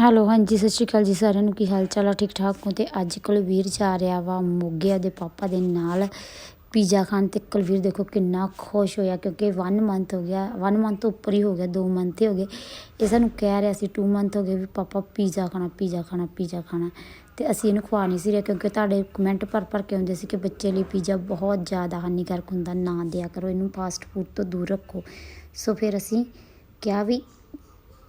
Hello, ਹਾਂਜੀ, ਸਤਿ ਸ਼੍ਰੀ ਅਕਾਲ ਜੀ ਸਾਰਿਆਂ ਨੂੰ। ਕੀ ਹਾਲ ਚਾਲ ਆ? ਠੀਕ ਠਾਕ ਹੋ? ਤੇ ਅੱਜ ਕੁਲਵੀਰ ਜਾ ਰਿਹਾ ਵਾ ਮੋਗੇ ਦੇ ਪਾਪਾ ਦੇ ਨਾਲ। ਪੀਜ਼ਾ ਖਾਣ ਤੇ ਕੁਲਵੀਰ ਦੇਖੋ ਕਿੰਨਾ ਖੁਸ਼ ਹੋਇਆ, ਕਿਉਂਕਿ 1 ਮੰਥ ਹੋ ਗਿਆ 1 ਮੰਥ ਤੋਂ ਉੱਪਰ ਹੀ ਹੋ ਗਿਆ 2 ਮੰਥ ਹੀ ਹੋ ਗਏ। ਇਹ ਸਾਨੂੰ ਕਹਿ ਰਿਹਾ ਸੀ 2 ਮੰਥ ਹੋ ਗਏ ਵੀ ਪਾਪਾ ਪੀਜ਼ਾ ਖਾਣਾ ਪੀਜ਼ਾ ਖਾਣਾ ਪੀਜ਼ਾ ਖਾਣਾ। ਤੇ ਅਸੀਂ ਇਹਨੂੰ ਖਵਾ ਨਹੀਂ ਸੀ ਰਿਹਾ, ਕਿਉਂਕਿ ਤੁਹਾਡੇ ਕਮੈਂਟ ਭਰ ਭਰ ਕੇ ਆਉਂਦੇ ਸੀ ਕਿ ਬੱਚੇ ਲਈ ਪੀਜ਼ਾ ਬਹੁਤ ਜ਼ਿਆਦਾ ਹਾਨੀਕਾਰਕ ਹੁੰਦਾ। ਨਾ ਦਿਆ ਕਰੋ, ਇਹਨੂੰ ਫਾਸਟ ਫੂਡ ਤੋਂ ਦੂਰ ਰੱਖੋ। ਸੋ ਫਿਰ ਅਸੀਂ ਕਿਹਾ ਵੀ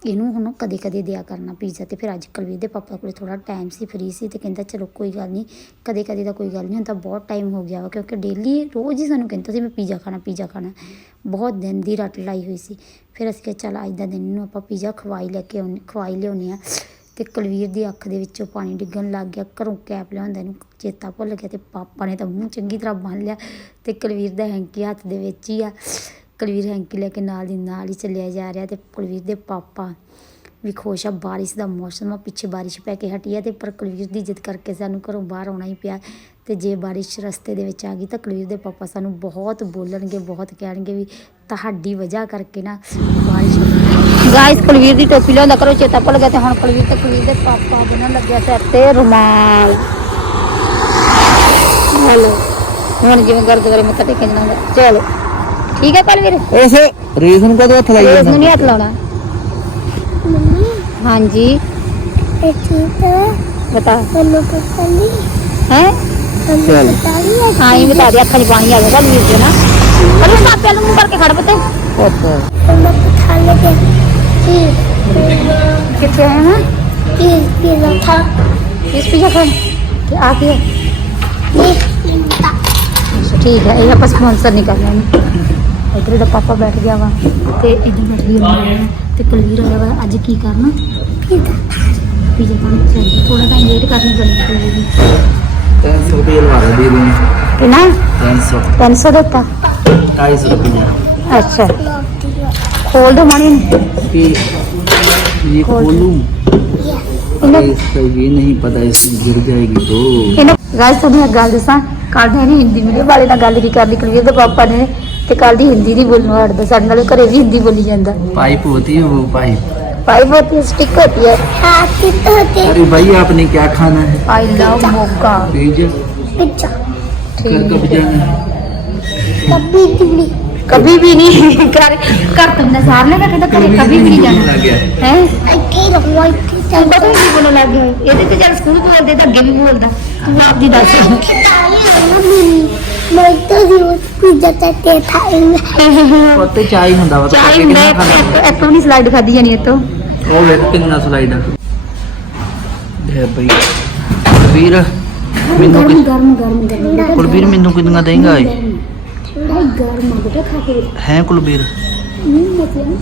ਇਹਨੂੰ ਹੁਣ ਕਦੇ ਕਦੇ ਦਿਆ ਕਰਨਾ ਪੀਜ਼ਾ ਤੇ। ਫਿਰ ਅੱਜ ਕਲਵੀਰ ਦੇ ਪਾਪਾ ਕੋਲੇ ਥੋੜਾ ਟਾਈਮ ਸੀ ਫ੍ਰੀ ਸੀ ਤੇ ਕਹਿੰਦਾ ਚਲੋ ਕੋਈ ਗੱਲ ਨਹੀਂ, ਕਦੇ ਕਦੇ ਦਾ ਕੋਈ ਗੱਲ ਨਹੀਂ। ਹੁੰਦਾ ਬਹੁਤ ਟਾਈਮ ਹੋ ਗਿਆ ਵਾ, ਕਿਉਂਕਿ ਡੇਲੀ ਰੋਜ਼ ਹੀ ਸਾਨੂੰ ਕਹਿੰਦਾ ਸੀ ਮੈਂ ਪੀਜ਼ਾ ਖਾਣਾ ਪੀਜ਼ਾ ਖਾਣਾ। ਬਹੁਤ ਦਿਨ ਦੀ ਰੱਟ ਲਾਈ ਹੋਈ ਸੀ। ਫਿਰ ਅਸੀਂ ਕਿਹਾ ਚੱਲ ਅੱਜ ਦਾ ਦਿਨ ਇਹਨੂੰ ਆਪਾਂ ਪੀਜ਼ਾ ਖਵਾਈ ਲੈ ਕੇ ਆਉਂ ਖਵਾਈ ਲਿਆਉਂਦੇ ਆ। ਤੇ ਕਲਵੀਰ ਦੀ ਅੱਖ ਦੇ ਵਿੱਚੋਂ ਪਾਣੀ ਡਿੱਗਣ ਲੱਗ ਗਿਆ, ਘਰੋਂ ਕੈਪ ਲਿਆਉਂਦਾ ਇਹਨੂੰ, ਚੇਤਾ ਭੁੱਲ ਗਿਆ ਤੇ ਪਾਪਾ ਨੇ ਤਾਂ ਮੂੰਹ ਚੰਗੀ ਤਰ੍ਹਾਂ ਬੰਨ ਲਿਆ। ਤੇ ਕਲਵੀਰ ਦਾ ਹੈਂਕੀ ਹੱਥ ਦੇ ਵਿੱਚ ਹੀ ਆ। ਕੁਲਵੀਰ ਹੈਂਕੀ ਲੈ ਕੇ ਨਾਲ ਦੀ ਨਾਲ ਹੀ ਚੱਲਿਆ ਜਾ ਰਿਹਾ ਤੇ ਕੁਲਵੀਰ ਦੇ ਪਾਪਾ ਵੀ ਖੁਸ਼ ਆ, ਬਾਰਿਸ਼ ਦਾ ਮੌਸਮ ਆ, ਪਿੱਛੇ ਬਾਰਿਸ਼ ਪੈ ਕੇ ਹਟੀ ਆ ਤੇ ਪਰ ਕੁਲਵੀਰ ਦੀ ਜਿੱਦ ਕਰਕੇ ਸਾਨੂੰ ਘਰੋਂ ਬਾਹਰ ਆਉਣਾ ਹੀ ਪਿਆ ਤੇ ਜੇ ਬਾਰਿਸ਼ ਰਸਤੇ ਦੇ ਵਿੱਚ ਆ ਗਈ ਤਾਂ ਕੁਲਵੀਰ ਦੇ ਪਾਪਾ ਸਾਨੂੰ ਬਹੁਤ ਬੋਲਣਗੇ, ਬਹੁਤ ਕਹਿਣਗੇ ਵੀ ਤੁਹਾਡੀ ਵਜ੍ਹਾ ਕਰਕੇ ਨਾ ਬਾਰਿਸ਼ ਗਾਇਸ ਕੁਲਵੀਰ ਦੀ ਟੋਪੀ ਲਿਆਉਂਦਾ ਕਰੋ, ਚੇਤਾ ਭੁੱਲ ਗਿਆ ਤੇ ਹੁਣ ਕੁਲਵੀਰ ਤੇ ਕੁਲਵੀਰ ਦੇ ਪਾਪਾ ਬੰਨਣ ਲੱਗਿਆ ਸਿਰ ਤੇ ਰੁਮਾਲ। ਹੈਲੋ ਹੁਣ ਜਿਵੇਂ ਗੁਰਦੁਆਰੇ ਮੱਥਾ ਟੇਕਣ ਜਾਂਦਾ, ਚਲੋ। ठीक है पलवीर ऐसे रीजन को तो हाथ ਲਾਈ रीजन नहीं हाथ लाना मम्मी। हाँ जी। ਠੀਕ ਹੈ ਬਤਾ ਮੈਨੂੰ ਪਤਾ ਨਹੀਂ ਹੈ चल। हाँ। ये बता दिया खाली पानी आ गया लीज देना अरे उसका पहले मुँह करके खड़ पते कितने हैं ना तीस पिज्जा था तीस पिज्जा खा? आ गया अच्छा, ठीक है ये आपस स्पॉन्सर निकालना है ਨਹੀਂ ਕਰਨਾ ਇਹਨੂੰ ਇਧਰ ਦਾ ਪਾਪਾ ਬੈਠ ਗਿਆ ਵਾ ਤੇ ਇਧਰ ਬੈਠ ਗਈ ਮੈਂ ਤੇ ਕੁਲਵੀਰ ਆਇਆ ਵਾ ਅੱਜ ਕੀ ਕਰਨਾ ਪੀਤਾ ਪੀਜ਼ਾ ਖਾਣ ਚੱਲ ਥੋੜਾ ਟਾਈਮ ਵੇਟ ਕਰਨੀ ਪੈਣੀ ਕੁਲਵੀਰ ਦੀ 300 ਰੁਪਏ ਲਵਾ ਦੇ ਦੇ ਕਿੰਨਾ 300 300 ਦਿੱਤਾ 250 ਰੁਪਏ ਅੱਛਾ ਖੋਲ ਦੋ ਮਾਣੀ ਨੂੰ। कि ये खोलूं ਇਹਨੇ इसका ये नहीं पता इसमें गिर जाएगी तो ਇਹਨੇ ਗਾਇਸ ਤੁਹਾਨੂੰ ਇੱਕ ਗੱਲ ਦੱਸਾਂ ਕੱਲ ਦੀ ਇਹਨੇ ਹਿੰਦੀ ਮੀਡੀਅਮ ਵਾਲੇ ਨਾਲ ਗੱਲ ਕੀ ਕਰਨੀ ਕੁਲਵੀਰ ਦੇ ਪਾਪਾ ਨੇ ਤੇ ਕੱਲ ਦੀ ਹਿੰਦੀ ਨਹੀਂ ਬੋਲਣੋਂ ਹਟਦਾ ਸਾਡੇ ਨਾਲ ਘਰੇ ਵੀ ਹਿੰਦੀ ਬੋਲੀ ਜਾਂਦਾ पाइप होती है वो पाइप ਭਾਈ ਬਹੁਤ ਸਟਿਕ ਹੋਤੀ ਹੈ ਹਾਂ ਕਿਤੋਂ ਤੇ अरे भाई आपने क्या खाना है ਆਈ ਲਵ ਮੋਗਾ भेज ਪਿੱਛਾ घर कब जाना है ਕੱਬੀ ਦਿੱਲੀ कभी भी नहीं घर घर तुमने सार लेगा कहता करे कभी भी नहीं जाना लग गया है ਅੱਗੇ ਰਹੋ ਇੱਥੇ ਤੂੰ ਪਤਾ ਨਹੀਂ ਕੀ ਬੋਲਣ ਲੱਗ ਗਿਆ ਇਹਦੇ ਤੇ ਜਦ ਸਕੂਲ ਬੋਲਦੇ ਤਾਂ ਅੱਗੇ ਵੀ ਬੋਲਦਾ ਤੂੰ ਆਪ ਦੀ ਦੱਸ ਮਰਦਾ ਦੀ ਉਹ ਪੀਜ਼ਾ ਤੇ ਤੇ ਥਾਈ ਉੱਤੇ ਚਾਹ ਹੀ ਹੁੰਦਾ ਵਾ ਤਾਂ ਚਾਹ ਕਰਕੇ ਹੁੰਦਾ ਕਿੰਨਾ ਖਾਂਦਾ ਵਾ। ਇਹ ਤੋਂ ਨਹੀਂ ਸਲਾਈਡ ਖਾਦੀ ਜਾਣੀ ਇਹ ਤੋਂ ਉਹ ਵੇਖ ਕਿੰਨਾ ਸਲਾਈਡ ਆ। ਦੇ ਬਈ ਵੀਰ ਮੈਨੂੰ ਗਰਮ ਕਿ- ਗਰਮ ਗਰਮ ਗਰਮ। ਕੁਲਵੀਰ ਮੈਨੂੰ ਕਿੰਨਾ ਦੇਂਗਾ ਏ? ਥੋੜਾ ਗਰਮ ਆ ਬੇਟਾ ਖਾ ਕੇ ਦੇਖ। ਹੈ ਕੁਲਵੀਰ? ਨਹੀਂ ਮਤਲਬ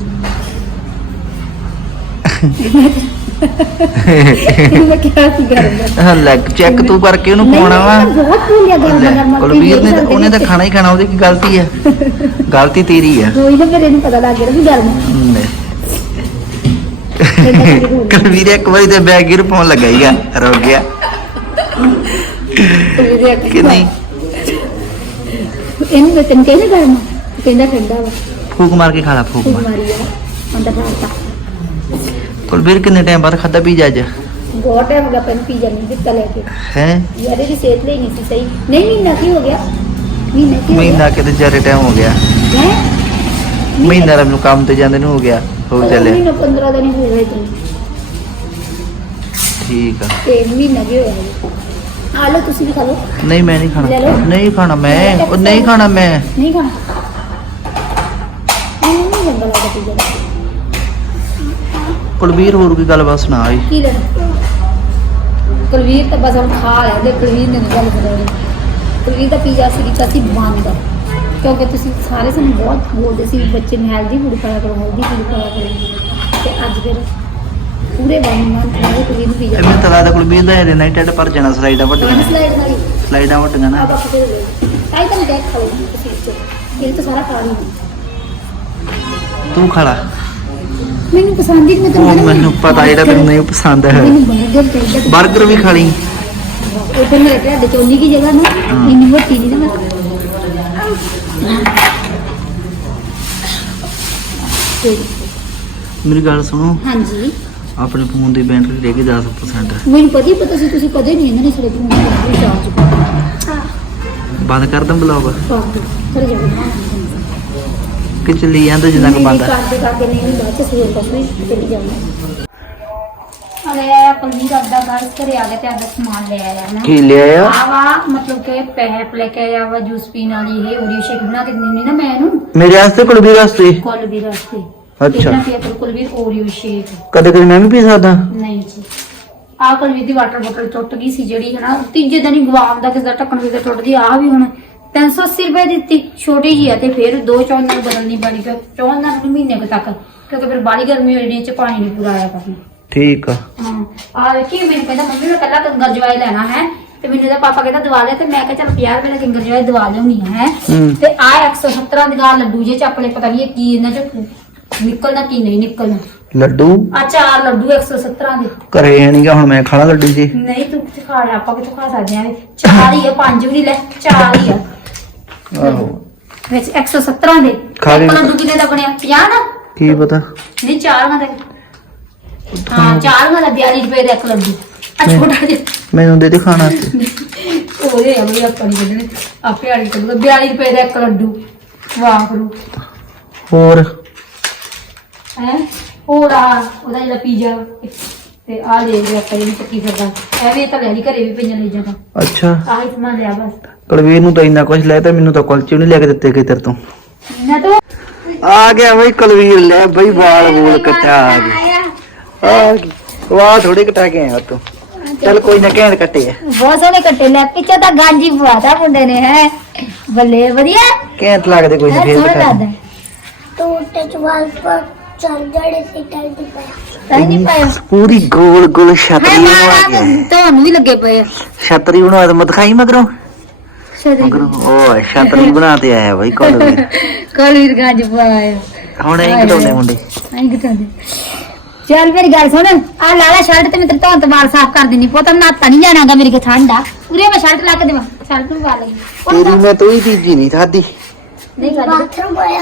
ਮੈਂ ਕਿਹਾ ਸੀ ਗਰਮ ਗਰਮ ਲੈਗ ਚੈੱਕ ਤੂੰ ਕਰਕੇ ਉਹਨੂੰ ਖਵਾਉਣਾ ਵਾ। ਬਹੁਤ ਪੂਰੀਆ ਗਰਮ ਗਰਮ ਕੁਲਬੀਰ ਨੇ ਤਾਂ ਉਹਨੇ ਤਾਂ ਖਾਣਾ ਹੀ ਖਾਣਾ ਉਹਦੀ ਕੀ ਗਲਤੀ ਆ? ਗਲਤੀ ਤੇਰੀ ਆ। ਕੋਈ ਨਾ ਫਿਰ ਇਹਨੂੰ ਪਤਾ ਲੱਗ ਗਿਆ ਵੀ ਗਰਮ ਲੈ। ਕੁਲਬੀਰ ਇੱਕ ਵਾਰੀ ਤੇ ਬੈਗ ਗਿਰ ਪਾਉਣ ਲੱਗਾ ਹੀਗਾ ਰੁਕ ਗਿਆ। ਕਿ ਨਹੀਂ? ਇਹਨੂੰ ਮੈਂ ਤੈਨੂੰ ਕਹਿੰਦਾ ਗਰਮ? ਕਹਿੰਦਾ ਠੰਡਾ ਵਾ। ਫੂਕ ਮਾਰ ਕੇ ਖਾ ਲਾ ਫੂਕ ਮਾਰ। ਮਾਰੀ ਆ ਅੰਦਰ ਕੁਲਬੀਰ ਕਿੰਨੇ ਟਾਈਮ ਬਾਅਦ ਖਾਦਾ ਪੀਜ਼ਾ ਅੱਜ? ਬਹੁਤ ਟਾਈਮ ਹੋ ਗਿਆ ਪੈਨ ਪੀਜ਼ਾ ਨਹੀਂ ਦਿੱਤਾ ਲੈ ਕੇ। ਹੈ? ਯਾਰ ਇਹਦੀ ਸਿਹਤ ਲਈ ਨਹੀਂ ਸੀ ਸਹੀ। ਨਹੀਂ ਮਹੀਨਾ ਕੀ ਹੋ ਗਿਆ? ਮਹੀਨਾ ਕੀ ਹੋ ਮਹੀਨਾ ਕਿਤੇ ਜਾਰੇ ਟਾਈਮ ਹੋ ਗਿਆ। ਹੈ? ਮਹੀਨਾ ਦਾ ਮੈਨੂੰ ਕੰਮ ਤੇ ਜਾਂਦੇ ਨੂੰ ਹੋ ਗਿਆ ਹੋ ਚੱਲਿਆ। ਮਹੀਨਾ 15 ਦਿਨ ਹੀ ਗਏ ਤੈਨੂੰ। ਠੀਕ ਆ। ਤੇ ਮਹੀਨਾ ਕੀ ਹੋਇਆ? ਹਜੇ। ਆ ਲਓ ਤੁਸੀਂ ਵੀ ਖਾ ਲਓ। ਨਹੀਂ ਮੈਂ ਨਹੀਂ ਲੈ ਖਾਣਾ ਲਓ। ਨਹੀਂ ਖਾਣਾ ਮੈਂ। ਉਹ ਨਹੀਂ ਖਾਣਾ ਮੈਂ। ਨਹੀਂ ਖਾਣਾ। ਮੈਨੂੰ ਨਹੀਂ ਚੰਗਾ ਲੱਗਦਾ ਪੀਜ਼ਾ ਕੁਲਬੀਰ ਹੋਰ ਕੋਈ ਗੱਲ ਬਸ ਨਾ ਆਈ? ਕੀ ਲੈਣਾ? ਕੁਲਵੀਰ ਤਾਂ ਬਸ ਹੁਣ ਖਾ ਲਿਆ ਦੇ ਕੁਲਵੀਰ ਨੇ ਗੱਲ ਕਰਾਉਣੀ। ਕੁਲਵੀਰ ਦਾ ਪੀਜ਼ਾ ਸੀ ਕੀਤਾ ਸੀ ਬੰਦ ਕਿਉਂਕਿ ਤੁਸੀਂ ਸਾਰੇ ਸਾਨੂੰ ਬਹੁਤ ਬੋਲਦੇ ਸੀ ਵੀ ਬੱਚੇ ਨੂੰ ਹੈਲਦੀ ਫੂਡ ਖਾਇਆ ਕਰੋ ਹੈਲਦੀ ਫੂਡ ਖਾਇਆ ਕਰੋ। ਤੇ ਅੱਜ ਫਿਰ ਪੂਰੇ ਵਨ ਮੰਥ ਨਾਲ ਕੁਲਵੀਰ ਨੂੰ ਪੀਜ਼ਾ। ਐਵੇਂ ਤਾਂ ਕੁਲਬੀਰ ਦਾ ਇਹਦੇ ਨਾਲ ਟੱਡ ਭਰ ਜਾਣਾ ਸਲਾਈਡਾਂ ਵੱਡੀਆਂ ਨੇ। ਸਲਾਈਡ ਨਾਲ ਸਲਾਈਡਾਂ ਵੱਡੀਆਂ ਨਾ। ਆਪ ਆਪ ਦੇ ਦੇ ਆਈ ਤਾਂ ਦੇਖ ਖਾਓ ਤੁਸੀਂ ਚ ਇਹ ਤਾਂ ਸਾਰਾ ਖਾ ਲਈ ਤੂੰ ਖਾ ਲਾ। ਮੈਨੂੰ ਪਸੰਦ ਹੀ ਨਹੀਂ ਮੈਂ ਉਹ ਤੈਨੂੰ ਮੈਨੂੰ ਪਤਾ ਜਿਹੜਾ ਤੈਨੂੰ ਨਹੀਂ ਪਸੰਦ ਹੈ। ਮੈਨੂੰ ਬਰਗਰ ਚਾਹੀਦਾ 버ਗਰ ਵੀ ਖਾ ਲਈ। ਉਹ ਮੇਰੇ ਢਿੱਡ ਚ ਉਨੀ ਕੀ ਜਗ੍ਹਾ ਨਾ ਹਾਂ। ਇੰਨੀ ਮੋਟੀ ਨਹੀਂ ਨਾ ਮੈਂ। ਤੇ ਮੇਰੀ ਗੱਲ ਸੁਣੋ। ਹਾਂਜੀ। ਆਪਣੇ ਫੋਨ ਦੀ ਬੈਟਰੀ ਰਹਿ ਗਈ 10% ਮੈਨੂੰ ਕਦੀ ਪਤਾ ਸੀ ਤੁਸੀਂ ਕਦੇ ਨਹੀਂ ਇਹਨਾਂ ਨੇ ਸਾਡੇ ਫੋਨ ਤੇ ਚਾਰਜ ਕਰਨਾ ਬੰਦ ਕਰ ਦਾਂ ਬਲੌਗ ਚਲ ਜਾਓ। ਕਿ ਚੱਲੀ ਜਾਂਦਾ ਜਿੰਨਾ ਕੁ ਬੰਦ। ਆ। ਕਰਦੇ ਕਰਦੇ ਨਹੀਂ ਬਾਅਦ ਚ ਸਵੇਰ ਤੱਕ ਵੀ ਚਲੀ ਜਾਊਂਗੀ ਅਰੇ ਆਇਆ ਪਨੀਰ ਅੱਧਾ ਬਾਹਰ ਘਰੇ ਆ ਗਿਆ ਤੇ ਅੱਧਾ ਸਮਾਨ ਲੈ ਆਇਆ ਨਾ। ਕੀ ਲਿਆ ਆ ਆ ਵਾ ਮਤਲਬ ਕਿ ਪੈਪ ਲੈ ਕੇ ਆਇਆ ਵਾ ਜੂਸ ਪੀਣ ਵਾਲੀ ਇਹ ਓਰੀਓ ਸ਼ੇਕ ਬਣਾ ਕੇ ਦਿੰਦੀ ਨਾ ਮੈਂ ਇਹਨੂੰ। ਮੇਰੇ ਵਾਸਤੇ ਕੁਲਬੀਰ ਵਾਸਤੇ? ਕੋਲ ਵੀ ਰਸਤੇ ਅੱਛਾ ਪਿਆ ਓਰੀਓ ਸ਼ੇਕ ਕਦੇ ਕਦੇ ਮੈਂ ਵੀ ਪੀ ਸਕਦਾ। ਨਹੀਂ ਜੀ। ਆਹ ਕੋਲ ਦੀ ਵਾਟਰ ਬੋਤਲ ਟੁੱਟ ਗਈ ਸੀ ਜਿਹੜੀ ਹੈ ਨਾ ਤੀਜੇ ਦਿਨ ਹੀ ਗਵਾਮ ਦਾ ਕਿਸੇ ਦਾ ਢੱਕਣ ਵੀ ਤੇ ਟੁੱਟ ਗਈ ਆਹ ਵੀ ਹੁਣ 380 ਰੁਪਏ ਦਿੱਤੀ ਛੋਟੀ ਜੀ ਆ ਤੇ ਫਿਰ ਦੋ ਚੌਨ ਨਾਲ ਬਦਲਣੀ ਬਣੀ ਤੇ ਚੌਨ ਨਾਲ ਨੂੰ ਮਹੀਨੇ ਕੁ ਤੱਕ ਕਿਉਂਕਿ ਫਿਰ ਬਾਲੀ ਗਰਮੀ ਹੋ ਜਾਣੀ ਚ ਪਾਣੀ ਨਹੀਂ ਪੂਰਾ ਆਇਆ ਕਰਨਾ। ਠੀਕ ਆ। ਹਾਂ ਆ ਵੇਖੀ ਮੈਨੂੰ ਕਹਿੰਦਾ ਮੰਮੀ ਮੈਂ ਪਹਿਲਾਂ ਕੰਗਰ ਜਵਾਈ ਲੈਣਾ ਹੈ ਤੇ ਮੈਨੂੰ ਇਹਦਾ ਪਾਪਾ ਕਹਿੰਦਾ ਦਵਾ ਲਿਆ ਤੇ ਮੈਂ ਕਿਹਾ ਚੱਲ 50 ਰੁਪਏ ਦਾ ਕੰਗਰ ਜਵਾਈ ਦਵਾ ਲਿਆਉਣੀ ਹੈ? ਹੂੰ। ਤੇ ਆ 117 ਦੇ ਨਾਲ ਲੱਡੂ ਜੇ ਚ ਆਪਣੇ ਪਤਾ ਨਹੀਂ ਇਹ ਕੀ ਇਹਨਾਂ ਚ ਨਿਕਲਣਾ ਕੀ ਨਹੀਂ ਨਿਕਲਣਾ। ਲੱਡੂ? ਆ ਚਾਰ ਲੱਡੂ 117 ਦੇ। ਘਰੇ ਨਹੀਂਗਾ ਹੁਣ ਮੈਂ ਖਾਣਾ ਲੱਡੂ ਜੀ। ਨਹੀਂ ਤੂੰ ਕਿੱਥੇ ਖਾ ਲਿਆ ਆਪਾਂ ਕਿੱਥੋਂ ਖਾ ਸਕਦੇ ਆ? ਚਾਰ ਹੀ ਆ ਪੰਜ ਵੀ ਨਹੀਂ ਲੈ ਚਾਰ ਹੀ ਆ। ਆਹੋ। ਵਿੱਚ 117 ਦੇ। ਖਾ ਲਈ। ਲੱਡੂ ਕਿੰਨੇ ਦਾ ਬਣਿਆ? 50 ਦਾ? ਕੀ ਪਤਾ? ਨਹੀਂ ਚਾਰਾਂ ਦਾ ਹਾਂ। ਚਾਰਾਂ ਦਾ 42 ਰੁਪਏ ਦਾ ਇੱਕ ਲੱਡੂ। ਆ ਛੋਟਾ ਜਿਹਾ। ਮੈਨੂੰ ਦੇ ਦੇ ਖਾਣਾ ਉਹਦੇ ਵੀ ਆਪਾਂ ਨਹੀਂ ਕੱਢਣੇ। ਆਪੇ ਆੜੀ ਕੱਢੂਗਾ 42 ਰੁਪਏ ਦਾ ਇੱਕ ਲੱਡੂ। ਵਾਹ ਕਰੂ ਹੋਰ? ਹੈ? ਹੋਰ ਆ ਉਹਦਾ ਜਿਹੜਾ ਪੀਜ਼ਾ। ਤੇ ਆ ਲੈ ਲਿਆ ਆਪਾਂ ਇਹਨੂੰ ਚੱਕੀ ਫਿਰਦਾ। ਐ ਤਾਂ ਲੈ ਲਈ ਘਰੇ ਵੀ ਪਈਆਂ ਲਈ ਜਾਂਦਾ ਅੱਛਾ। ਆਹੀ ਸਮਾਨ ਲਿਆ ਬਸ। ਕਲਵੀਰ ਨੂੰ ਤਾਂ ਇੰਨਾ ਕੁਝ ਲੈ ਤਾਂ ਮੈਨੂੰ ਤਾਂ ਕੁਲਚੇ ਨਹੀਂ ਲੈ ਕੇ ਦਿੱਤੇ ਕਿਤੇ ਤੇਰੇ ਤੋਂ। ਮੈਂ ਤਾਂ ਆ ਗਿਆ ਬਈ ਕਲਵੀਰ ਲੈ ਬਈ ਵਾਲ ਵੂਲ ਕੱਟਾ ਆ ਗਿਆ ਆ ਗਈ। ਵਾਹ ਥੋੜੇ ਕਟਾ ਕੇ ਆਇਆ ਤੂੰ ਚਲ ਕੋਈ ਨਾ ਕਹਿਣ ਕੱਟੇ ਆ। ਬਹੁਤ ਸੋਹਣੇ ਕੱਟੇ ਲੈ ਪਿੱਛੇ ਤਾਂ ਗਾਂਜੀ ਪਵਾਤਾ ਮੁੰਡੇ ਨੇ ਹੈ। ਬੱਲੇ ਵਧੀਆ। ਕਹਿਣ ਲੱਗਦੇ ਕੋਈ ਨਾ ਫੇਰ ਕੱਟਾ ਤੂੰ ਤੇ ਚਵਾਲ ਪਰ ਪੂਰੀ ਗੋਲ ਗੋਲ ਹੈ ਛਤਰੀ ਬਣਵਾ ਮਾਰਾ ਕੇ। ਤੁਹਾਨੂੰ ਵੀ ਲੱਗੇ ਪਏ ਛਤਰੀ ਬਣਵਾ ਤੇ ਮਦਖਾਈ ਮਗਰੋਂ? ਸ਼ਦਰੀ ਉਹ ਛਤਰੀ ਬਣਾ ਤੇ ਆਇਆ ਬਈ ਕੋਲ ਕਲਵੀਰ ਗਾਜ ਪਾਇਆ ਹੁਣ ਇਹ ਕਿਤੋਂ ਮੁੰਡੇ। ਚੱਲ ਮੇਰੀ ਗੱਲ ਸੁਣ ਆ ਲਾਲਾ ਸ਼ਰਟ ਤੇ ਮੈਂ ਤੋਂ ਵਾਲ ਸਾਫ਼ ਕਰ ਦਿੰਨੀ ਪੁੱਤ ਨਾਤਾ ਨਹੀਂ ਜਾਣਾਗਾ ਮੇਰੇ ਕੇ ਠੰਡ ਆ। ਉਰੇ ਮੈਂ ਸ਼ਰਟ ਲਾ ਕੇ ਦੇਵਾਂ। ਸ਼ਰਟ ਨੂੰ ਵਾਲ ਤੇਰੀ ਮੈਂ ਤੋਈ ਦੀ ਜੀ ਨਹੀਂ ਥਾਦੀ ਨਹੀਂ ਬਾਥਰੂਮ ਆਇਆ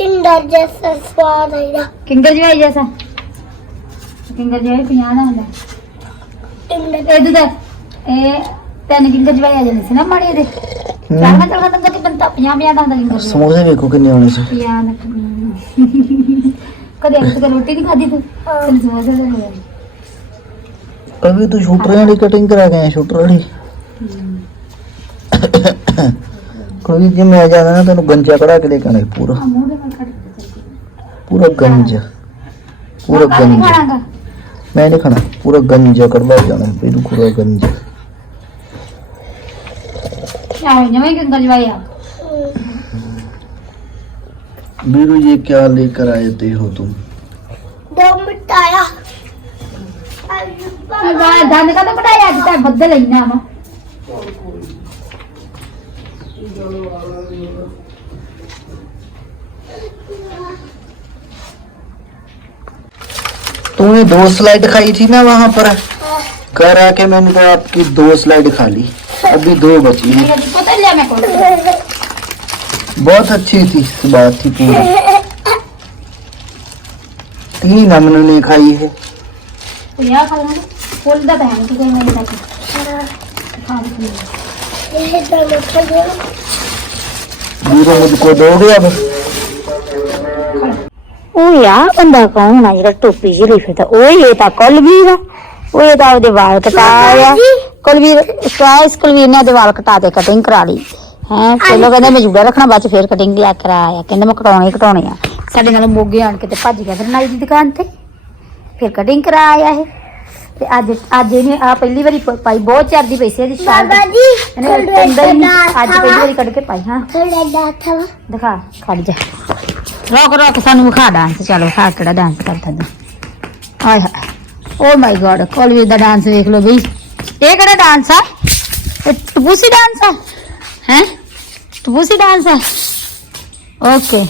टिंडर जैसा स्वाद आएगा किंगर जवाई जैसा किंगर जवाई पियाना ਹੁੰਦਾ टिंडर ਇਹ ਦੁੱਧ ਇਹ ਤਿੰਨ ਕਿੰਗਰ ਜਵਾਈ ਆ ਜਾਂਦੇ ਸੀ ਨਾ ਮਾੜੀ ਦੇ ਚਾਰ ਮੈਂ ਚਲਦਾ ਤਾਂ ਕਿ ਬੰਦਾ 50 50 ਦਾ ਹੁੰਦਾ ਕਿੰਗਰ ਜਵਾਈ समोसे देखो कितने होने से ਪਿਆਨ ਕਦੇ ਅਗਰ ਤੱਕ ਰੋਟੀ ਨਹੀਂ ਖਾਦੀ ਤੂੰ ਤੈਨੂੰ ਸਮੋਸੇ ਦੇ ਹੋਇਆ अभी तो शूटर वाली कटिंग करा गए हैं शूटर वाली कोई जी मैं आ जाना ना तेन गंजा कढ़ा के लेके आना पूरा ਆ ਮੂੰਹ ਦੇ ਨਾਲ ਖੜੀ ਚੱਲ पूरा गंज पूरा ਕੱਲ ਨਹੀਂ गंज ਖਾਣਾਗਾ मैं नहीं खाना पूरा गंजा कड़वा जाना फिर पूरा गंज ਆਹ ਜਮਾਈ ਕਿੰਗਰ ਜਵਾਈ ਆ बीरू ये क्या लेकर आए थे हो तुम दो मिटाया ਆ ਦੰਦ ਕਦੋਂ ਕਢਾਇਆ ਅੱਜ ਤਾਂ ਬੱਦਲ ਇੰਨਾ तूने दो स्लाइड खाई थी ना वहाँ पर? कर आके मैंने तो आपकी दो स्लाइड खा ली। अभी दो बची है। बहुत अच्छी थी बात थी पूरी तीन हमने नहीं खाई है। मुझको दोगे अब? ਉਹ ਆ ਬੰਦਾ ਕੌਣ ਆ ਜਿਹੜਾ ਟੋਪੀ ਜਿਹੀ ਲਈ ਫਿਰਦਾ? ਉਹ ਇਹ ਤਾਂ ਕੁਲਵੀਰ ਆ। ਉਹ ਇਹ ਤਾਂ ਉਹਦੇ ਵਾਲ ਕਟਾਇਆ ਕੁਲਵੀਰ ਸਵਾਇਸ ਕੁਲਵੀਰ ਨੇ ਉਹਦੇ ਵਾਲ ਕਟਾ ਦੇ ਕਟਿੰਗ ਕਰਾ ਲਈ। ਹਾਂ ਪਹਿਲਾਂ ਕਹਿੰਦਾ ਮੈਂ ਜੁੜਾ ਰੱਖਣਾ ਬਾਅਦ ਫੇਰ ਕਟਿੰਗ ਲਿਆ ਕਰਾਇਆ ਕਹਿੰਦਾ ਮੈਂ ਕਟਾਉਣੇ ਹੀ ਕਟਾਉਣੇ ਆ। ਸਾਡੇ ਨਾਲ ਮੋਗੇ ਆਣ ਕੇ ਤੇ ਭੱਜ ਗਿਆ ਫਿਰ ਨਾਈ ਦੀ ਦੁਕਾਨ ਤੇ। ਫਿਰ ਕਟਿੰਗ ਕਰਾਇਆ ਇਹ। ਤੇ ਅੱਜ ਅੱਜ ਇਹਨੇ ਆ ਪਹਿਲੀ ਵਾਰੀ ਪਾਈ ਬਹੁਤ ਚੜਦੀ ਪੈਸੇ ਸੀ ਸ਼ਾਲ ਬਾਬਾ ਜੀ, ਇਹਨੇ ਅੱਜ ਪਹਿਲੀ ਵਾਰੀ ਕੱਢ ਕੇ ਪਾਈ ਹਾਂ। ਦਿਖਾ ਖੜ ਜਾ। ਰੋਕ ਰੋਕ ਸਾਨੂੰ ਵਿਖਾ ਡਾਂਸ ਚਲੋ ਵਿਖਾ ਕਿਹੜਾ ਡਾਂਸ ਕਰਦਾ ਤੂੰ ਆਏ ਹਾਏ ਓ ਮਾਈ ਗॉड ਕੋਲਵੇ ਦਾ ਡਾਂਸ ਵੇਖ ਲਓ ਬਈ। ਇਹ ਕਿਹੜਾ ਡਾਂਸ ਆ? ਇਹ ਟਬੂਸੀ ਡਾਂਸ ਆ? ਹੈ? ਟਬੂਸੀ ਡਾਂਸ ਆ? ਓਕੇ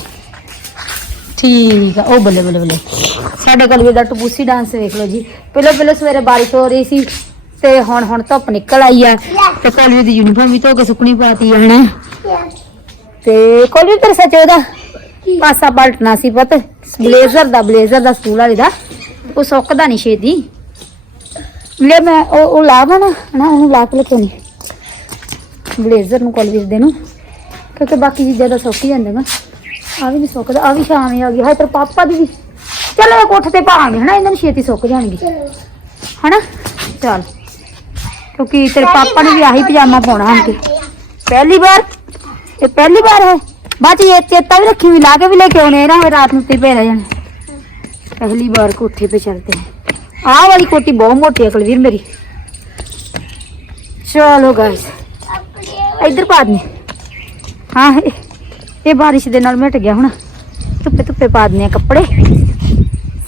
ਠੀਕ ਆ ਉਹ ਬੱਲੇ ਬੱਲੇ ਬੱਲੇ। ਸਾਡੇ ਕੋਲਵੇ ਦਾ ਟਬੂਸੀ ਡਾਂਸ ਵੇਖ ਲਓ ਜੀ। ਪਹਿਲਾਂ ਪਹਿਲਾਂ ਸਵੇਰੇ ਬਾਰਿਸ਼ ਹੋ ਰਹੀ ਸੀ ਤੇ ਹੁਣ ਹੁਣ ਧੁੱਪ ਨਿਕਲ ਆਈ ਆ। ਤੇ ਕੋਲਵੇ ਦੀ ਯੂਨੀਫਾਰਮ ਵੀ ਧੋ ਕੇ ਸੁੱਕਣੀ ਪਾਤੀ ਆ ਹਨਾ? ਤੇ ਕੋਲਵੇ ਤੇਰੇ ਸੱਚ ਉਹਦਾ? ਪਾਸਾ ਪਲਟਣਾ ਸੀ ਪਤ। ਬਲੇਜ਼ਰ ਦਾ ਬਲੇਜ਼ਰ ਦਾ ਸਕੂਲ ਵਾਲੇ ਦਾ। ਉਹ ਸੁੱਕਦਾ ਨਹੀਂ ਛੇਤੀ। ਲੈ ਮੈਂ ਉਹ ਉਹ ਲਾਵਾਂ ਨਾ ਨਾ ਉਹਨੂੰ ਲਾ ਕੇ ਲਿਖਣੀ ਬਲੇਜ਼ਰ ਨੂੰ ਕੋਲਵੇ ਦੇ ਨੂੰ। ਕਿਉਂਕਿ ਬਾਕੀ ਚੀਜ਼ਾਂ ਦਾ ਸੁੱਕ ਹੀ ਨਾ ਆ ਵੀ ਨਹੀਂ ਸੁੱਕਦਾ ਆ ਵੀ ਸ਼ਾਮੇ ਆ ਗਈ। ਹਾਏ, ਤੇਰੇ ਪਾਪਾ ਦੀ ਵੀ। ਚਲੋ ਇਹ ਕੋਠੇ ਤੇ ਪਾਵਾਂਗੇ ਹਨਾ, ਇਹਨਾਂ ਨੂੰ ਛੇਤੀ ਸੁੱਕ ਜਾਣਗੇ। ਹਨਾ? ਚੱਲ। ਕਿਉਂਕਿ ਤੇਰੇ ਪਾਪਾ ਨੂੰ ਵੀ ਆਹੀ ਪਜਾਮਾ ਪਾਉਣਾ ਹੁਣ ਕੇ ਪਹਿਲੀ ਵਾਰ? ਇਹ ਪਹਿਲੀ ਵਾਰ ਹੈ? ਬਾਅਦ ਚ ਇਹ ਚੇਤਾ ਵੀ ਰੱਖੀ ਵੀ ਲਾ ਕੇ ਵੀ ਲੈ ਕੇ ਆਉਣੇ ਨਾ ਫਿਰ ਰਾਤ ਨੂੰ ਤੇ ਪੈ ਰਹਿ ਜਾਣ ਪਹਿਲੀ ਬਾਰ ਕੋਠੇ पे चलते हैं ਆਹ ਵਾਲੀ ਕੋਟੀ ਬਹੁਤ ਮੋਟੀ ਹੈ ਕੁਲਵੀਰ ਮੇਰੀ ਚਲੋ ਗਾਇਸ ਇੱਧਰ ਪਾ ਦਨੇ ਹਾਂ ਇਹ- ਇਹ ਬਾਰਿਸ਼ ਦੇ ਨਾਲ ਮਿਟ ਗਿਆ ਹੁਣ ਧੁੱਪੇ ਧੁੱਪੇ ਪਾ ਦਨੇ ਆ ਕੱਪੜੇ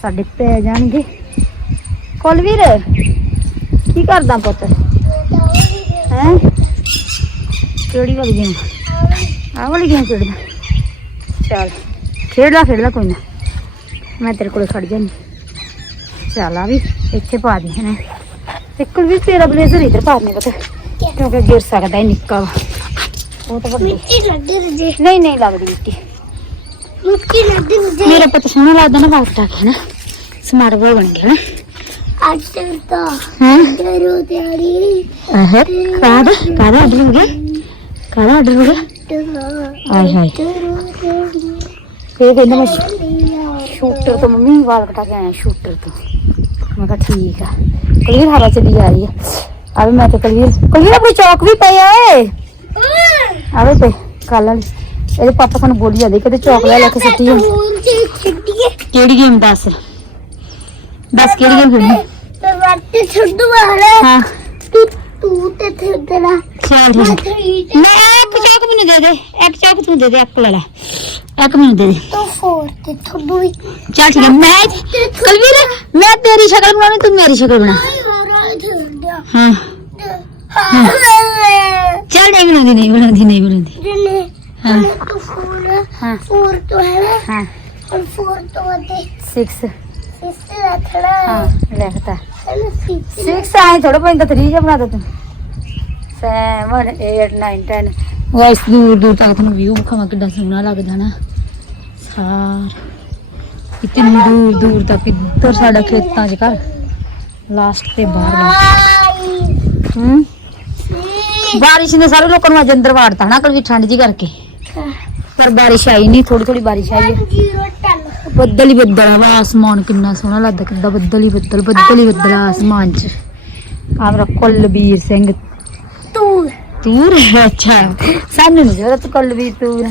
ਸਾਡੇ ਪੈ ਜਾਣਗੇ ਕੁਲਵੀਰ ਕੀ ਕਰਦਾ ਪੁੱਤ ਹੈ ਕਿਹੜੀ ਵਾਲੀ ਗੇਮ ਆਹ ਵਾਲੀ ਗੇਮ ਖੇਡਦਾ। ਚੱਲ। ਖੇਡ ਲਾ ਖੇਡ ਲਾ ਕੋਈ ਨਾ। ਮੈਂ ਤੇਰੇ ਕੋਲ ਖੜ ਜਾਂਦੀ। ਚੱਲ ਆ ਵੀ ਇੱਥੇ ਪਾ ਦੇ ਹਨਾ। ਇੱਕ ਵੀ ਤੇਰਾ ਬਲੇਜ਼ਰ ਇੱਧਰ ਪਾ ਦੇ ਪਤਾ। ਕਿਉਂਕਿ ਗਿਰ ਸਕਦਾ ਹੈ ਨਿੱਕਾ ਵਾ। ਉਹ ਤਾਂ ਵੱਡੀ। ਮਿੱਟੀ ਰਜੇ ਨਹੀਂ ਨਹੀਂ ਲੱਗਦੀ ਮਿੱਟੀ। ਮਿੱਟੀ ਲੱਗੀ ਰਜੇ ਮੇਰਾ ਪੁੱਤ ਸੋਹਣਾ ਲੱਗਦਾ ਨਾ ਵਾਸਤਾ ਹੈ ਨਾ ਸਮਾਰਟ ਬੋਲ ਬਣ ਗਿਆ ਨਾ। ਅੱਜ ਤੱਕ ਤਾਂ ਹਾਂ? ਕਰੋ ਤਿਆਰੀ ਆਹ ਕਾਦਾ ਕਾਦਾ ਆਰਡਰ ਹੋ ਗਿਆ? ਕਾਦਾ ਆਰਡਰ ਹੋ ਗਿਆ? ਆਏ ਹਾਏ ਕਰੋ ਤਿਆਰੀ ਇਹ ਕਹਿੰਦਾ ਮੈਂ ਸ਼ੂਟਰ ਤੋਂ ਮੰਮੀ ਵਾਲ ਕਟਾ ਕੇ ਆਇਆ ਸ਼ੂਟਰ ਤੋਂ ਮੈਂ ਕਿਹਾ ਠੀਕ ਆ ਕਲੀਰ ਹਵਾ ਚੱਲੀ ਜਾ ਰਹੀ ਹੈ ਆਵੇ ਮੈਂ ਤੇ ਕਲੀਰ ਕਲੀਰ ਆਪਣੀ ਚੌਕ ਵੀ ਪਈ ਓਏ ਆਵੇ ਤੇ ਕੱਲ ਵਾਲੀ ਇਹਦੇ ਪਾਪਾ ਸਾਨੂੰ ਬੋਲੀ ਜਾਂਦੇ ਕਿਤੇ ਚੌਕ ਲੈ ਲੈ ਕੇ ਸੁੱਟੀ ਆ। ਹੁਣ ਤੇ ਛੱਡੀਏ ਕਿਹੜੀ ਗੇਮ ਦੱਸ ਦੱਸ ਕਿਹੜੀ ਗੇਮ ਖੇਡਣੀ ਤੇ ਵੱਟ ਛੱਡੂ ਵਾਲਾ ਹਾਂ ਤੂੰ ਤੂੰ ਤੇ ਥੇੜਾ ਚੱਲ ਮੈਂ ਠੀਕ ਖਰੀਦ ਮੈਂ दे दे एक चाक तू दे दे एक लड़ा एक मैं दे दे तो फोर ते थब्बू भी चल ठीक है मैं कलवीर मैं तेरी शक्ल बनाऊंगी तू मेरी शक्ल बना हां हां चल नहीं बनाऊंगी नहीं बनाऊंगी नहीं बनाऊंगी हां तो फोर हां फोर तो है हां और फोर तो है सिक्स सिक्स रखना हां रखता सिक्स आए थोड़ा पॉइंट 3 का बना दो तू 7 8 9 10 ਗਾਇਸ ਦੂਰ ਦੂਰ ਤੱਕ ਤੁਹਾਨੂੰ ਵਿਊ ਵਿਖਾਵਾਂ ਕਿੱਡਾ ਸੋਹਣਾ ਲੱਗਦਾ ਨਾ ਸਾਰ ਇਤਨੀ ਦੂਰ ਦੂਰ ਤੱਕ ਇੱਧਰ ਸਾਡਾ ਖੇਤਾਂ 'ਚ ਘਰ ਲਾਸਟ ਤੇ ਬਾਹਰ ਹੂੰ ਬਾਰਿਸ਼ ਨੇ ਸਾਰੇ ਲੋਕਾਂ ਨੂੰ ਅੱਜ ਅੰਦਰ ਵਾੜਤਾ ਹਨਾ ਕੱਲ ਵੀ ਠੰਡ ਜੀ ਕਰਕੇ ਪਰ ਬਾਰਿਸ਼ ਆਈ ਨਹੀਂ ਥੋੜੀ ਥੋੜੀ ਬਾਰਿਸ਼ ਆਈ ਹੈ जीरो टेन ਬੱਦਲ ਹੀ ਬੱਦਲ ਆ ਵਾ ਆਸਮਾਨ ਕਿੰਨਾ ਸੋਹਣਾ ਲੱਗਦਾ ਕਿੱਦਾਂ ਬੱਦਲ ਹੀ ਬੱਦਲ ਬੱਦਲ ਹੀ ਬੱਦਲ ਆ ਆਸਮਾਨ 'ਚ ਆ ਮੇਰਾ ਕੁਲਬੀਰ ਸਿੰਘ टू ਤੂਰ ਅੱਛਾ। ਸਾਨੂੰ ਨਹੀਂ ਜ਼ਰੂਰਤ ਕੋਲ ਵੀ ਤੂਰ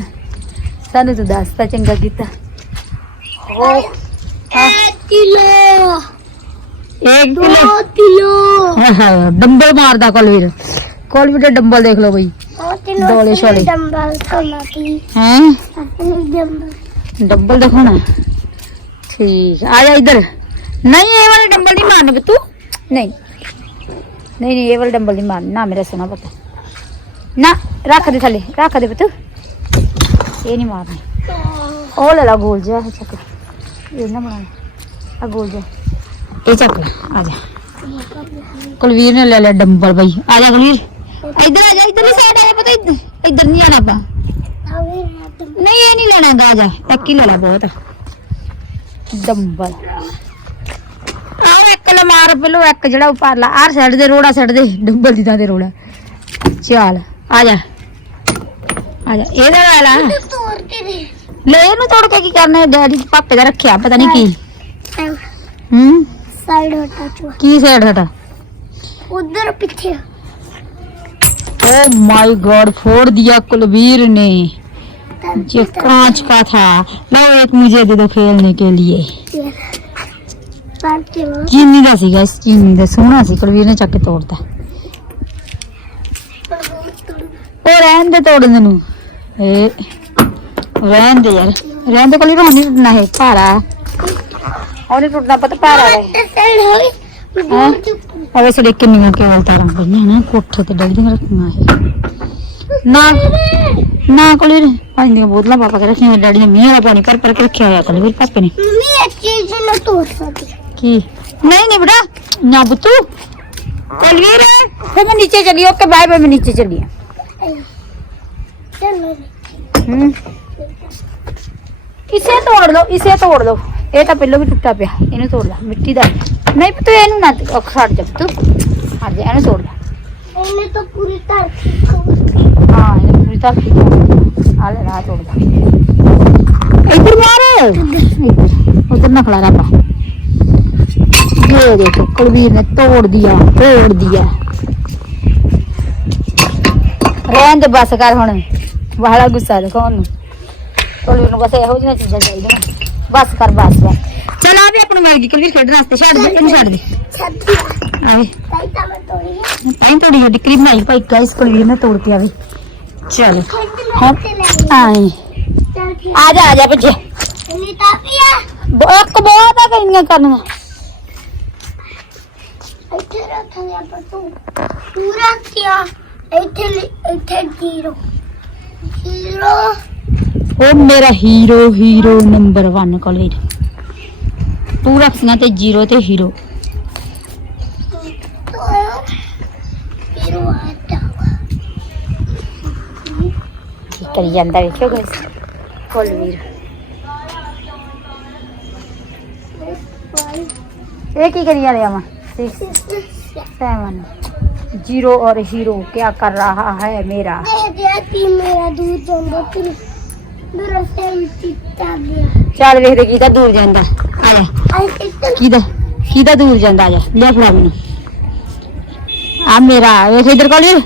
ਸਾਨੂੰ ਤੂੰ ਦੱਸਤਾ ਚੰਗਾ ਕੀਤਾ। ਹੋ। ਕਿਲੋ। 1 ਕਿਲੋ। ਕਿਲੋ ਡੰਬਲ ਮਾਰਦਾ ਕੋਲਵੀਰ ਕੋਲਵੀਰ ਡੰਬਲ ਦੇਖ ਲਓ ਬਈ। ਡੋਲੇ ਛੋਲੇ। ਡੰਬਲ ਕਮਾਤੀ ਹੈ? ਡੰਬਲ। ਡੰਬਲ ਦਿਖਾਉਣਾ ਠੀਕ ਆ ਜਾ ਇੱਧਰ। ਨਹੀਂ ਇਹ ਵਾਲੇ ਡੰਬਲ ਨਹੀਂ ਮਾਰਨੇ ਤੂੰ। ਨਹੀਂ। ਨਹੀਂ ਇਹ ਵਾਲੇ ਡੰਬਲ ਨਹੀਂ ਮਾਰਨਾ। ਮੇਰਾ ਸੋਨਾ ਪਤਾ। ਨਾ, ਰੱਖ ਦੇ ਥੱਲੇ, ਰੱਖ ਦੇ ਪੁੱਤ। ਇਹ ਨਹੀਂ ਮਾਰਨਾ। ਉਹ ਲੈ ਲਾ ਗੋਲ ਜਿਹਾ, ਇਹ ਚੱਕ ਇਹ ਨਾ ਬਣਾਉਣਾ ਆ ਗੋਲ ਜਿਹਾ। ਇਹ ਚੱਕ ਲੈ, ਆ ਜਾ। ਕੁਲਵੀਰ ਨੇ ਲੈ ਲਿਆ ਡੰਬਲ ਬਈ। ਆ ਜਾ ਕੁਲਵੀਰ। ਇੱਧਰ ਆ ਜਾ, ਇੱਧਰ ਨਹੀਂ ਸਾਈਡ ਆ ਜਾ ਪਤਾ ਇੱਧਰ ਨਹੀਂ ਆਣਾ ਆਪਾਂ। ਨਹੀਂ, ਇਹ ਨਹੀਂ ਲੈਣਾ ਗਾ ਜਾ। ਇੱਕ ਹੀ ਲੈ ਲੈ ਬਹੁਤ। ਡੰਬਲ। ਆ ਇੱਕ ਲਮਾਰ ਪਹਿਲੋ ਇੱਕ ਜਿਹੜਾ ਉਪਰਲਾ ਆਹ ਸਾਈਡ ਦੇ ਰੋੜਾ ਸਾਈਡ ਦੇ ਡੰਬਲ ਦੀ ਤਾਂ ਦੇ ਰੋੜਾ। ਚੱਲ। आजा। आजा। ये तो एह्दे वाला ले ये इनू तोड़ के की करने डैडी पापे का रखेआ पता नहीं की। हम्म? साइड हटा की साइड हटा? उधर पीछे। ओ माय गॉड फोड़ दिया कुलवीर ने। ये कांच का था। ना एक मुझे दे दो खेलने के लिए। चीनी का सीगा चीनी का सोना सी कुलवीर ने चक्के तोड़ता ਉਹ ਰਹਿਣ ਦੇ ਤੋੜਨ ਨੂੰ। ਏ ਰਹਿਣ ਦੇ ਯਾਰ। ਰਹਿਣ ਦੇ ਕੋਲੀ ਰੋਣੀ ਟੁੱਟਣਾ ਹੈ ਭਾਰਾ। ਉਹਨੇ ਟੁੱਟਣਾ ਪਤਾ ਭਾਰਾ ਹੈ? ਅਵੇ ਸੜੇ ਕਿੰਨੀਆਂ ਕੇਵਲ ਤਾਰਾਂ ਪਈਆਂ ਨੇ ਕੋਠੇ ਤੇ ਡਲਦੀਆਂ ਰੱਖੀਆਂ ਇਹ। ਨਾ ਨਾ ਕੋਲੀ ਪਾਣੀ ਦੀਆਂ ਬੋਤਲਾਂ ਪਾਪਾ ਕੇ ਰੱਖੀਆਂ ਡੈਡੀ ਨੇ ਮੀਂਹ ਦਾ ਪਾਣੀ ਪਰ ਪਰ ਕੇ ਰੱਖਿਆ ਹੋਇਆ ਕੋਲੀ ਮੇਰੇ ਪਾਪੇ ਨੇ। ਮੀਂਹ ਚੀਜ਼ ਨਾ ਤੋੜ ਸਕਦੀ। ਕੀ? ਨਹੀਂ ਨਹੀਂ ਬੜਾ ਨਾ ਬੁੱਤੂ ਕੋਲਵੀਰ ਫਿਰ ਮੈਂ ਨੀਚੇ ਚਲੀ ਓਕੇ ਬਾਏ ਬਾਏ ਮੈਂ ਨੀਚੇ ਚਲੀ ਹੂੰ। ਇਸੇ ਤੋੜ ਲਓ ਇਸੇ ਤੋੜ ਲਓ। ਇਹ ਤਾਂ ਪਹਿਲਾਂ ਵੀ ਟੁੱਟਾ ਪਿਆ ਇਹਨੂੰ ਤੋੜ ਲੈ ਮਿੱਟੀ ਦਾ। ਨਹੀਂ ਪੁੱਤ ਇਹਨੂੰ ਨਾ ਖੜ ਜਾ ਤੂੰ ਹਟ ਜਾ ਇਹਨੂੰ ਤੋੜ ਲੈ। ਇਹਨੇ ਤਾਂ ਪੂਰੀ ਧਰਤੀ ਖੋਲ ਹਾਂ ਇਹਨੂੰ ਪੂਰੀ ਧਰਤੀ ਤੋੜ ਆ ਲੈ ਰਾਹ ਤੋੜ ਲੈ। ਇੱਧਰ ਮਾਰ ਉਧਰ ਨਾ ਖੜਾ ਪਾ। ਇਹ ਦੇਖੋ ਕੁਲਵੀਰ ਨੇ ਤੋੜ ਦਿਆ ਤੋੜ ਦਿਆ। ਰਹਿਣ ਦੇ ਬਸ ਕਰ ਹੁਣ ਬਾਹਲਾ ਗੁੱਸਾ ਦਿਖਾਉਣ ਨੂੰ ਕੁਲਵੀਰ ਨੂੰ ਬਸ ਇਹੋ ਜਿਹੀਆਂ ਚੀਜ਼ਾਂ ਚਾਹੀਦੀਆਂ ਬਸ ਕਰ ਬਸ ਬਸ ਚਲ ਆ ਵੀ ਆਪਣੀ ਮਰਜ਼ੀ ਕੁਲਵੀਰ ਖੇਡਣ ਵਾਸਤੇ ਛੱਡ ਦੇ ਇਹਨੂੰ ਛੱਡ ਦੇ ਛੱਡੀ ਆਵੇ ਤਾਈ ਤਾਂ ਮੈਂ ਤੋੜੀ ਹੈ ਤਾਂ ਤੋੜੀ ਹੈ ਡਿਕਰੀ ਬਣਾਈ ਭਾਈ ਗਾਇਸ ਕੁਲਵੀਰ ਨੇ ਤੋੜ ਕੇ ਆਵੇ ਚਲ ਖੇਡ ਹਾਂ ਲੈ ਤੇ ਲੈ ਆਏ ਚਲ ਠੀਕ ਆ ਜਾ ਆ ਜਾ ਭੱਜੇ ਨਹੀਂ ਤਾਂ ਪਿਆ ਇੱਕ ਬਹੁਤ ਆ ਕਈਆਂ ਕਰਨੀਆਂ ਇੱਥੇ ਰੱਖਿਆ ਆਪਾਂ ਤੂੰ ਪੂਰਾ ਕਿਆ ਇੱਥੇ ਲਿ- ਇੱਥੇ ਜ਼ੀਰੋ। ਜ਼ੀਰੋ। ਉਹ ਮੇਰਾ ਹੀਰੋ ਹੀਰੋ ਨੰਬਰ 1 ਕਾਲਜ ਤੂੰ ਰੱਖੀਆਂ ਤੇ ਜ਼ੀਰੋ ਤੇ ਹੀਰੋ ਜ਼ੀਰੋ ਕੀ ਕਰੀ ਜਾਂਦਾ ਵੇਖਿਓ ਗਾਇਸ ਕੁਲਵੀਰ ਇਹ ਕੀ ਕਰੀ ਜਾ ਰਿਹਾ ਵਾ 6 7 जीरो और हीरो क्या कर रहा है मेरा ਤੀ ਮੇਰਾ ਦੂਰ ਜਾਂਦਾ ਤੂੰ ਮੇਰਾ ਸਿਰ ਚਿੱਟਾ ਗਿਆ ਚੱਲ ਵੇਖਦੇ ਕਿਹਦਾ ਦੂਰ ਜਾਂਦਾ ਆ ਜਾ ਆਈ ਕਿਤੇ ਕਿਹਦਾ ਕਿਹਦਾ ਦੂਰ ਜਾਂਦਾ ਆ ਜਾ ਲਿਆ ਫੜਾ ਮੈਨੂੰ ਆ ਮੇਰਾ ਵੇਖ ਇਧਰ ਕੋਲ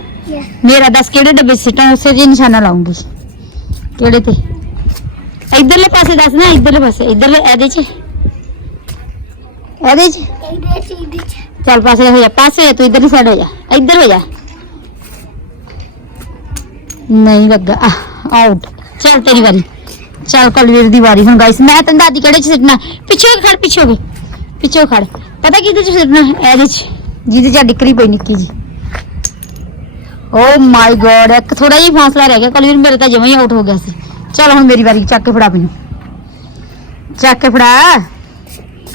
ਮੇਰਾ ਦੱਸ ਕਿਹੜੇ ਡੱਬੇ ਸਿੱਟਾਂ ਉਸੇ ਦੀ ਨਿਸ਼ਾਨਾ ਲਾਉਂਗੀ ਕਿਹੜੇ ਤੇ ਇਧਰਲੇ ਪਾਸੇ ਦੱਸ ਨਾ ਇਧਰਲੇ ਪਾਸੇ ਇਧਰਲੇ ਇਹਦੇ ਚ ਇਹਦੇ ਚ ਇਹਦੇ ਚੀਜ਼ ਚ ਚੱਲ ਪਾਸੇ ਹੋ ਜਾ ਪਾਸੇ ਹੋ ਜਾ, ਤੂੰ ਇਧਰ ਦੀ ਸਾਈਡ ਹੋ ਜਾ ਇੱਧਰ ਹੋ ਜਾ ਨਹੀਂ ਲੱਗਾ ਆਊਟ ਚੱਲ ਤੇਰੀ ਵਾਰੀ ਚੱਲ ਕੁਲਵੀਰ ਦੀ ਵਾਰੀ ਹੁਣ ਗਾਇਸ ਮੈਂ ਤੈਨੂੰ ਦਾਦੀ ਕਿਹੜੇ ਚ ਸਿੱਟਣਾ ਪਿੱਛੇ ਹੋ ਕੇ ਖੜ ਪਿੱਛੇ ਹੋ ਕੇ ਪਿੱਛੇ ਹੋ ਕੇ ਖੜ ਪਤਾ ਕਿਹਦੇ ਚ ਸਿੱਟਣਾ ਇਹਦੇ ਚ ਜਿਹਦੇ ਚ ਆਹ ਡਿਕਰੀ ਪਈ ਨਿੱਕੀ ਜੀ ਓ ਮਾਈ ਗੋਡ ਇੱਕ ਥੋੜਾ ਜਿਹਾ ਫਾਸਲਾ ਰਹਿ ਗਿਆ ਕੁਲਵੀਰ ਮੇਰੇ ਤਾਂ ਜਮਾਂ ਹੀ ਆਊਟ ਹੋ ਗਿਆ ਸੀ ਚੱਲ ਹੁਣ ਮੇਰੀ ਵਾਰੀ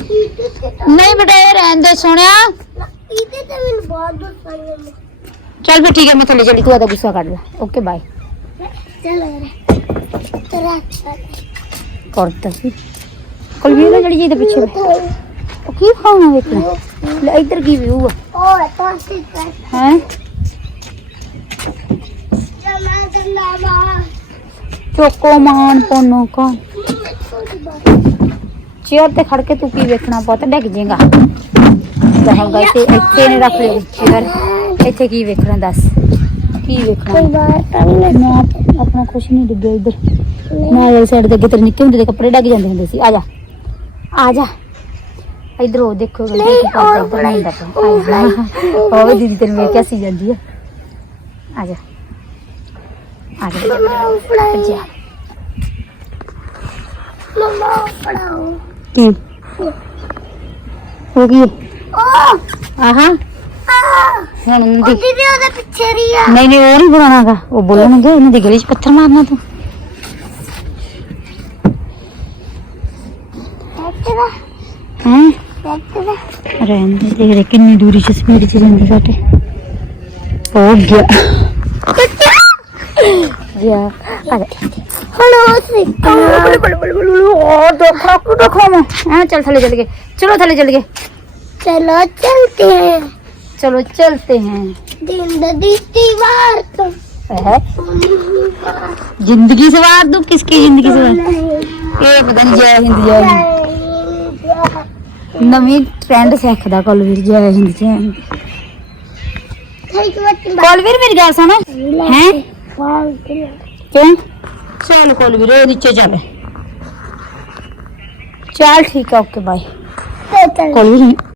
ਨਹੀਂ ਬੇਟਾ ਇਹ ਰਹਿਣ ਦੇ ਸੋਹਣਿਆ। ਇਹਦੇ ਤੇ ਮੈਨੂੰ ਬਹੁਤ ਗੁੱਸਾ ਆਉਂਦਾ ਚੱਲ ਫਿਰ ਠੀਕ ਹੈ ਮੈਂ ਥੱਲੇ ਚਲੀ ਤੂੰ ਆਦਾ ਗੁੱਸਾ ਕੱਢ ਲੈ। ਓਕੇ ਬਾਏ ਚਲ ਰੇ ਤੇਰਾ ਕਰਤਾ ਸੀ। ਕੁਲਵੀਰ ਜਿਹੜੀ ਜੀ ਦੇ ਪਿੱਛੇ ਉਹ ਕੀ ਖਾਣਾ ਵੇਖਣਾ ਲੈ। ਇੱਧਰ ਕੀ ਵਿਊ ਆ? ਓਏ ਤਾਂ ਸਿੱਟ ਹੈ? ਚੋਕੋ ਮਾਨ ਪੋਨੋ ਕਾ। ਚੇਅਰ ਤੇ ਖੜ ਕੇ ਤੂੰ ਕੀ ਵੇਖਣਾ ਪੁੱਤ? ਡਿੱਗ ਜੇਗਾ। ਦਹਾਂ ਗਾਇ ਤੇ ਇੱਥੇ ਨੇ ਰੱਖ ਲਿਆ ਚੇਅਰ। ਇੱਥੇ ਕੀ ਵੇਖਣਾ ਦੱਸ? ਕੀ ਵੇਖਣਾ? ਤਾਂ ਨਹੀਂ ਨਾ ਆਪਣਾ ਕੁਛ ਨਹੀਂ ਡਿੱਗਿਆ ਇੱਧਰ। ਨਾਲ ਵਾਲੀ ਸਾਈਡ ਤੇ ਅੱਗੇ ਤੇਰੇ ਨਿੱਕੇ ਹੁੰਦੇ ਦੇ ਕੱਪੜੇ ਡੱਗ ਜਾਂਦੇ ਹੁੰਦੇ ਸੀ। ਆ ਜਾ। ਆ ਜਾ। ਇਧਰ ਉਹ ਦੇਖੋ ਨਹੀਂ, ਕੀ ਕਰਦਾ ਇੱਧਰ ਹੁੰਦਾ ਪਿਆ ਉਹ ਦੀਦੀ ਤੈਨੂੰ ਵੇਖ ਕੇ ਹੱਸੀ ਜਾਂਦੀ ਆ। ਆ ਜਾ। ਆ ਜਾ। ਮਮਾ ਫੜਾਓ। ਜਾ ਮਮਾ ਫੜਾਓ। ਕੀ ਹੋ ਗਈ। ਆਹਾ। ਆ ਹੁਣ ਉਹ ਦੀ ਦੀਦੀ ਉਹਦੇ ਪਿੱਛੇ ਰਹੀ ਆ। ਨਹੀਂ ਨਹੀਂ ਉਹ ਨਹੀਂ ਬਣਾਉਣਾਗਾ ਉਹ ਬੋਲਣਗੇ ਇਹਨਾਂ ਦੀ ਗਲੀ 'ਚ ਪੱਥਰ ਮਾਰਨਾ ਤੂੰ। ਦੇਖਦਾ ਹੈ? ਦੇਖਦਾ ਰਹਿਣ ਦੇ ਦੇਖ ਲੈ ਕਿੰਨੀ ਦੂਰੀ 'ਚ ਸਪੀਡ 'ਚ ਜਾਂਦੇ ਸਾਡੇ। ਹੋ ਗਿਆ। ਗਿਆ। ਆ ਜਾ। चल चल गए चलो थले चल गए चलो चलते हैं। चलो चलते हैं। ज़िंदगी तो। से वार दो? किसकी ज़िंदगी से वार? ये पता नहीं जय हिंद जय हिंद। नवी ट्रेंड सीखदा कलवीर जय हिंद जय हिंद। कलवीर मेरी गल सुन। हैं? क्यों? ਚੱਲ ਕੋਲ ਵੀਰੇ ਨੀਚੇ ਚੱਲ ਚੱਲ ਠੀਕ ਹੈ ਓਕੇ ਬਾਏ। ਕੋਲ ਵੀਰੇ